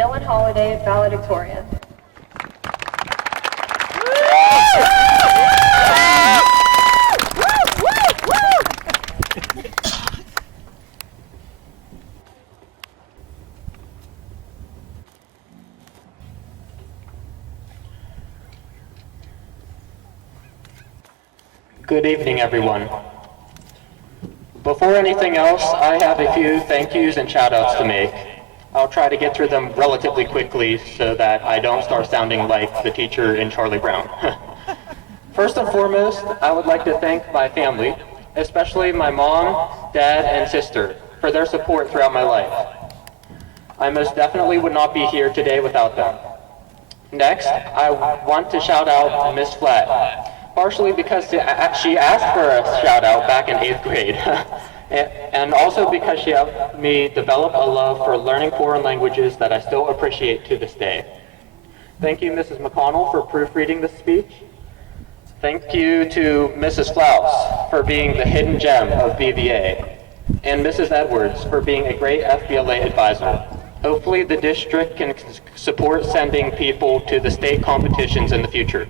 Holliday, Valedictorian. Good evening, everyone. Before anything else, I have a few thank yous and shout outs to make. I'll try to get through them relatively quickly so that I don't start sounding like the teacher in Charlie Brown. First and foremost, I would like to thank my family, especially my mom, dad, and sister, for their support throughout my life. I most definitely would not be here today without them. Next, I want to shout out Miss Flatt, partially because she asked for a shout out back in 8th grade, and also because she helped me develop a love for learning foreign languages that I still appreciate to this day. Thank you, Mrs. McConnell, for proofreading the speech. Thank you to Mrs. Flaus for being the hidden gem of BVA, and Mrs. Edwards for being a great FBLA advisor. Hopefully the district can support sending people to the state competitions in the future.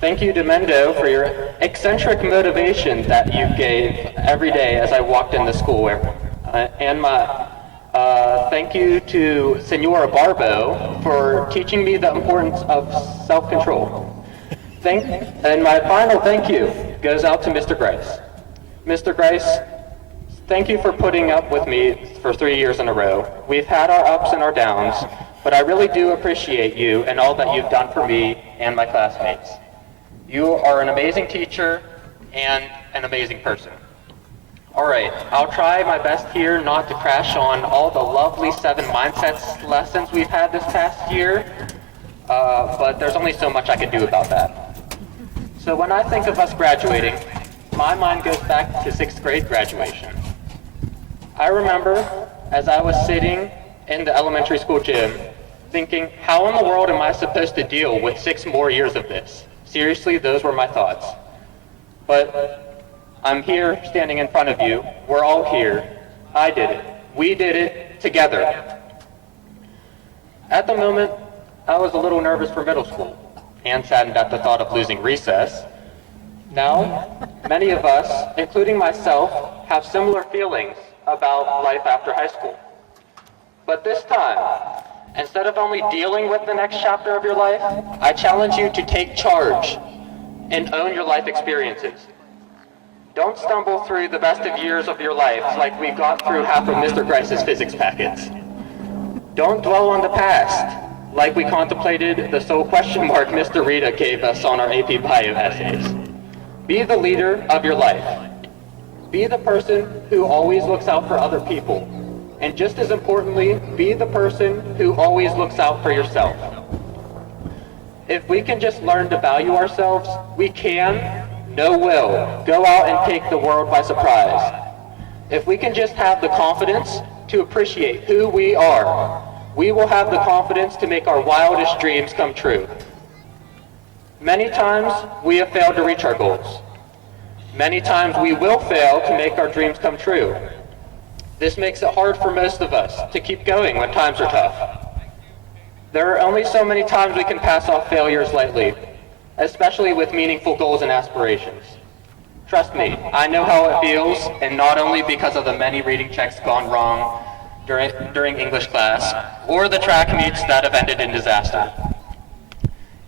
Thank you to Mendo for your eccentric motivation that you gave every day as I walked in the school. And thank you to Senora Barbo for teaching me the importance of self-control. And my final thank you goes out to Mr. Grice. Mr. Grice, thank you for putting up with me for 3 years in a row. We've had our ups and our downs, but I really do appreciate you and all that you've done for me and my classmates. You are an amazing teacher and an amazing person. All right, I'll try my best here not to crash on all the lovely 7 mindsets lessons we've had this past year, but there's only so much I can do about that. So when I think of us graduating, my mind goes back to 6th grade graduation. I remember as I was sitting in the elementary school gym thinking, how in the world am I supposed to deal with 6 more years of this? Seriously, those were my thoughts. But I'm here standing in front of you. We're all here. I did it. We did it together. At the moment, I was a little nervous for middle school and saddened at the thought of losing recess. Now, many of us, including myself, have similar feelings about life after high school. But this time, instead of only dealing with the next chapter of your life, I challenge you to take charge and own your life experiences. Don't stumble through the best of years of your life like we got through half of Mr. Grice's physics packets. Don't dwell on the past like we contemplated the sole question mark Mr. Rita gave us on our AP Bio essays. Be the leader of your life. Be the person who always looks out for other people. And just as importantly, be the person who always looks out for yourself. If we can just learn to value ourselves, we can, will, go out and take the world by surprise. If we can just have the confidence to appreciate who we are, we will have the confidence to make our wildest dreams come true. Many times, we have failed to reach our goals. Many times, we will fail to make our dreams come true. This makes it hard for most of us to keep going when times are tough. There are only so many times we can pass off failures lightly, especially with meaningful goals and aspirations. Trust me, I know how it feels, and not only because of the many reading checks gone wrong during English class, or the track meets that have ended in disaster.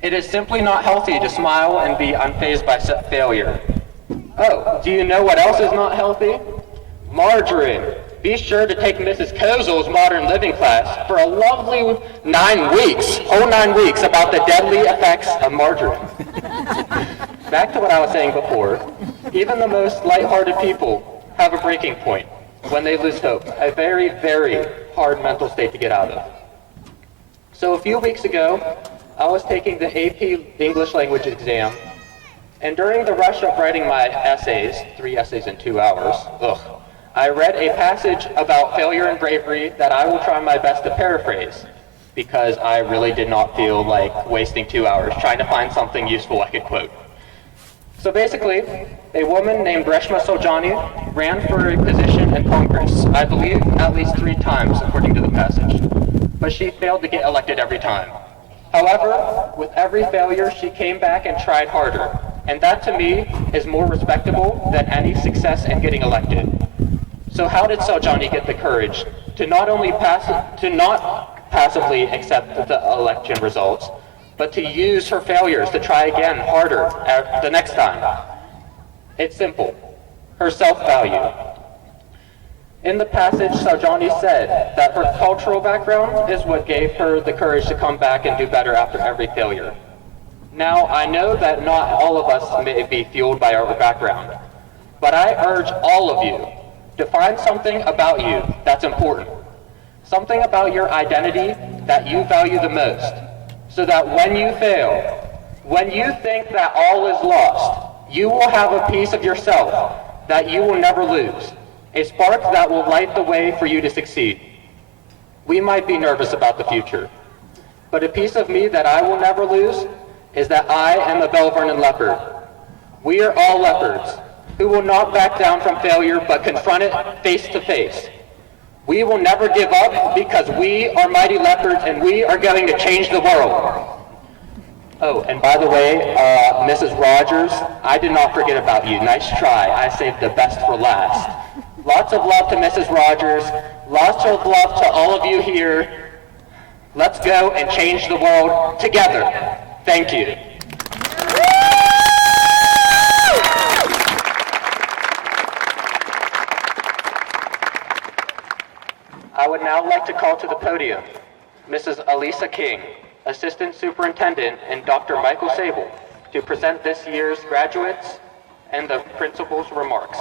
It is simply not healthy to smile and be unfazed by failure. Oh, do you know what else is not healthy? Margarine. Be sure to take Mrs. Kozel's Modern Living class for a lovely whole 9 weeks, about the deadly effects of margarine. Back to what I was saying before, even the most lighthearted people have a breaking point when they lose hope, a very, very hard mental state to get out of. So a few weeks ago, I was taking the AP English language exam, and during the rush of writing my essays, 3 essays in 2 hours, I read a passage about failure and bravery that I will try my best to paraphrase, because I really did not feel like wasting 2 hours trying to find something useful I could quote. So basically, a woman named Reshma Soljani ran for a position in Congress, I believe at least 3 times, according to the passage. but she failed to get elected every time. However, with every failure, she came back and tried harder, and that to me is more respectable than any success in getting elected. So how did Saljani get the courage to not passively accept the election results, but to use her failures to try again harder the next time? It's simple, her self-value. In the passage, Saljani said that her cultural background is what gave her the courage to come back and do better after every failure. Now, I know that not all of us may be fueled by our background, but I urge all of you to find something about you that's important, something about your identity that you value the most, so that when you fail, when you think that all is lost, you will have a piece of yourself that you will never lose, a spark that will light the way for you to succeed. We might be nervous about the future, but a piece of me that I will never lose is that I am a Belle Vernon leopard. We are all leopards who will not back down from failure but confront it face to face. We will never give up because we are mighty leopards and we are going to change the world. Oh, and by the way, Mrs. Rogers, I did not forget about you. Nice try. I saved the best for last. Lots of love to Mrs. Rogers. Lots of love to all of you here. Let's go and change the world together. Thank you. I would now like to call to the podium Mrs. Elisa King, Assistant Superintendent, and Dr. Michael Sable to present this year's graduates and the principal's remarks.